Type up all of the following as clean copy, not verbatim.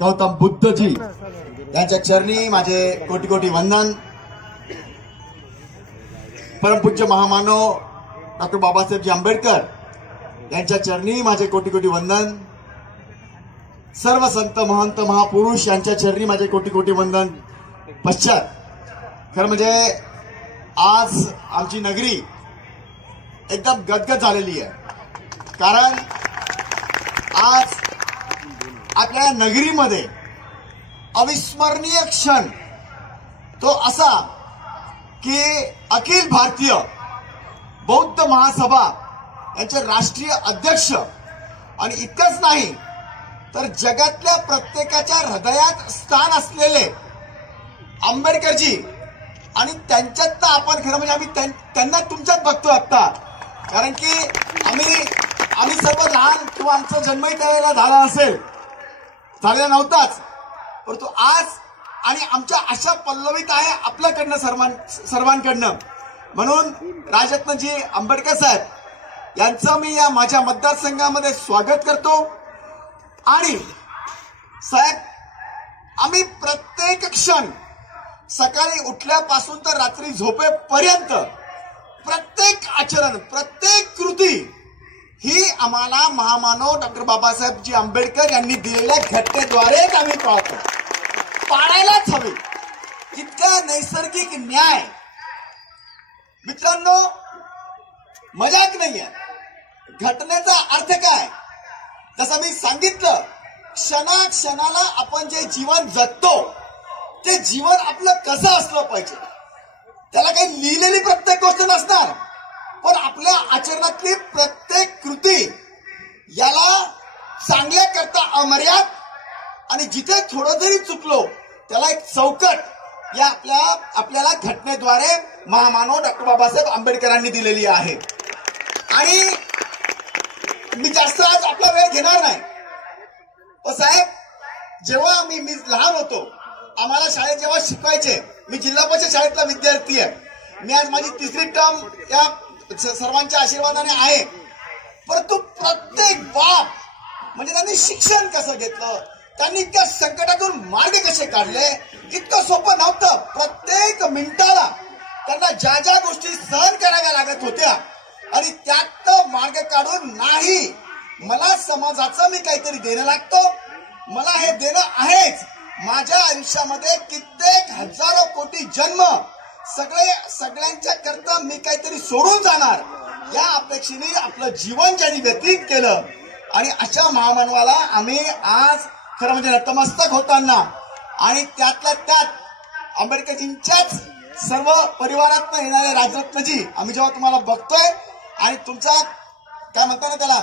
गौतम बुद्धजी यांच्या चरणी माझे कोटी कोटी वंदन। परमपूज्य महामानव डॉक्टर बाबासाहेबजी आंबेडकर यांच्या चरणी माझे कोटी कोटी वंदन। सर्व संत महंत महापुरुष यांच्या चरणी माझे कोटी कोटी वंदन। पश्चात खरं म्हणजे आज आमची नगरी एकदम गदगद झालेली आहे, कारण आज आपल्या नगरीमध्ये अविस्मरणीय क्षण तो असा की अखिल भारतीय बौद्ध महासभा यांचे राष्ट्रीय अध्यक्ष आणि इतकंच नाही तर जगातल्या प्रत्येकाच्या हृदयात स्थान असलेले आंबेडकरजी आणि त्यांच्यात आपण खरं म्हणजे आम्ही त्यांना तुमच्यात बघतो आता, कारण की आम्ही सर्व लहान किंवा आमचा जन्मही त्यावेळेला झाला असेल, झालेला नव्हताच, परंतु आज आणि आमच्या आशा पल्लवित आहे आपल्याकडनं सर्वांकडनं। म्हणून राजरत्नजी आंबेडकर साहेब यांचं मी या माझ्या मतदारसंघामध्ये स्वागत करतो। आणि साहेब, आम्ही प्रत्येक क्षण सकाळी उठल्यापासून तर रात्री झोपेपर्यंत प्रत्येक आचरण, प्रत्येक कृती ही आम्हाला महामानव डॉक्टर बाबासाहेबजी आंबेडकर यांनी दिलेल्या घटनेद्वारेच आम्ही पाहतो, पाळायलाच हवी। इतका नैसर्गिक न्याय मित्रांनो मजाक नाहीये। घटनेचा अर्थ काय, जसं मी सांगितलं, क्षणाक्षणाला आपण जे जीवन जगतो ते जीवन आपलं कसं असलं पाहिजे, त्याला काही लिहिलेली प्रत्येक गोष्ट नसणार, पण आपल्या आचरणातली प्रत्येक कृती याला चांगल्या करता अमर्याद आणि जिथे थोडं जरी चुकलो त्याला एक चौकट या आपल्याला घटनेद्वारे महामानव डॉक्टर बाबासाहेब आंबेडकरांनी दिलेली आहे। आणि मी जास्त आज आपला वेळ घेणार नाही, पण साहेब, जेव्हा मी लहान होतो, आम्हाला शाळेत जेव्हा शिकवायचे, मी जिल्हा परिषद शाळेतला विद्यार्थी आहे, मी आज माझी 3री टर्म या सर्वांच्या आशीर्वादाने आहे, परंतु प्रत्येक बाप म्हणजे त्यांनी शिक्षण कसं घेतलं, त्यांनी त्या संकटातून मार्ग कसे काढले, इतकं सोपं नव्हतं। प्रत्येक मिनिटाला त्यांना ज्या ज्या गोष्टी सहन कराव्या लागत होत्या आणि त्यात मार्ग काढून नाही, मला समाजाचं मी काहीतरी देणं लागतं, मला हे देणं आहेच, माझ्या आयुष्यामध्ये कित्येक हजारो कोटी जन्म सगळ्यांच्या करता मी काहीतरी सोडून जाणार या अपेक्षेने आपलं जीवन ज्यांनी व्यतीत केलं। आणि अशा महामानवाला आम्ही आज खरं म्हणजे नतमस्तक होताना आणि त्यातल्या त्यात आंबेडकरजींच्याच सर्व परिवारातनं येणारे राजरत्नजी आम्ही जेव्हा तुम्हाला बघतोय आणि तुमचा काय म्हणता ना त्याला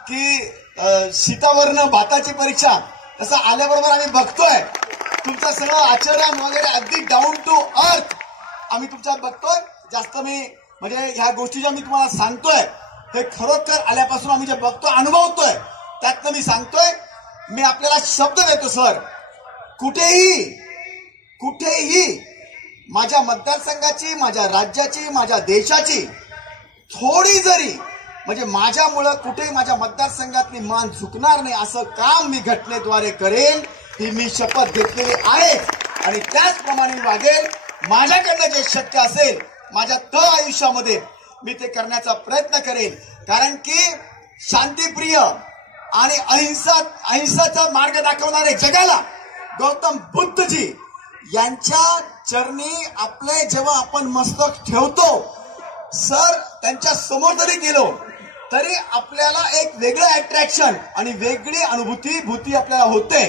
की शीतावरनं भाताची परीक्षा तसं आल्याबरोबर आम्ही बघतोय, तुमचं सगळं आचरण वगैरे अगदी डाऊन टू अर्थ आम्ही तुमच्यात बघतोय। जास्त मी म्हणजे ह्या गोष्टी ज्या मी तुम्हाला सांगतोय हे खरोखर आल्यापासून आम्ही जे बघतोय, अनुभवतोय, त्यातनं मी सांगतोय, मी आपल्याला शब्द देतो सर, कुठेही माझ्या मतदारसंघाची, माझ्या राज्याची, माझ्या देशाची थोडी जरी म्हणजे माझ्यामुळं कुठेही माझ्या मतदारसंघातली मान झुकणार नाही असं काम मी घटनेद्वारे करेन, ही मी शपथ घेतलेली आहे आणि त्याचप्रमाणे वागेल। माझ्याकडनं जे शक्य असेल माझ्या आयुष्यामध्ये मी ते करण्याचा प्रयत्न करेन, कारण की शांतीप्रिय आणि अहिंसाचा मार्ग दाखवणारे जगाला गौतम बुद्धजी यांच्या चरणी आपले जेव्हा आपण मस्तक ठेवतो सर, त्यांच्या समोर जरी गेलो तरी आपल्याला एक वेगळं अट्रॅक्शन आणि वेगळी अनुभूती आपल्याला होते।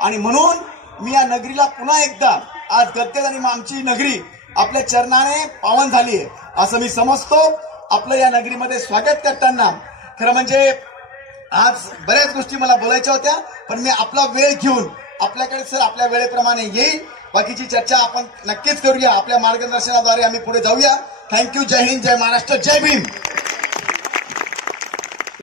आणि म्हणून मी या नगरीला पुन्हा एकदा आज गदगद आणि आमची नगरी आपल्या चरणाने पावन झाली आहे असं मी समजतो। आपलं या नगरीमध्ये स्वागत करताना खरं म्हणजे आज बऱ्याच गोष्टी मला बोलायच्या होत्या, पण मी आपला वेळ घेऊन आपल्याकडे सर आपल्या वेळेप्रमाणे येईल, बाकीची चर्चा आपण नक्कीच करूया, आपल्या मार्गदर्शनाद्वारे आम्ही पुढे जाऊया। थँक्यू, जय हिंद, जय महाराष्ट्र, जय भीम।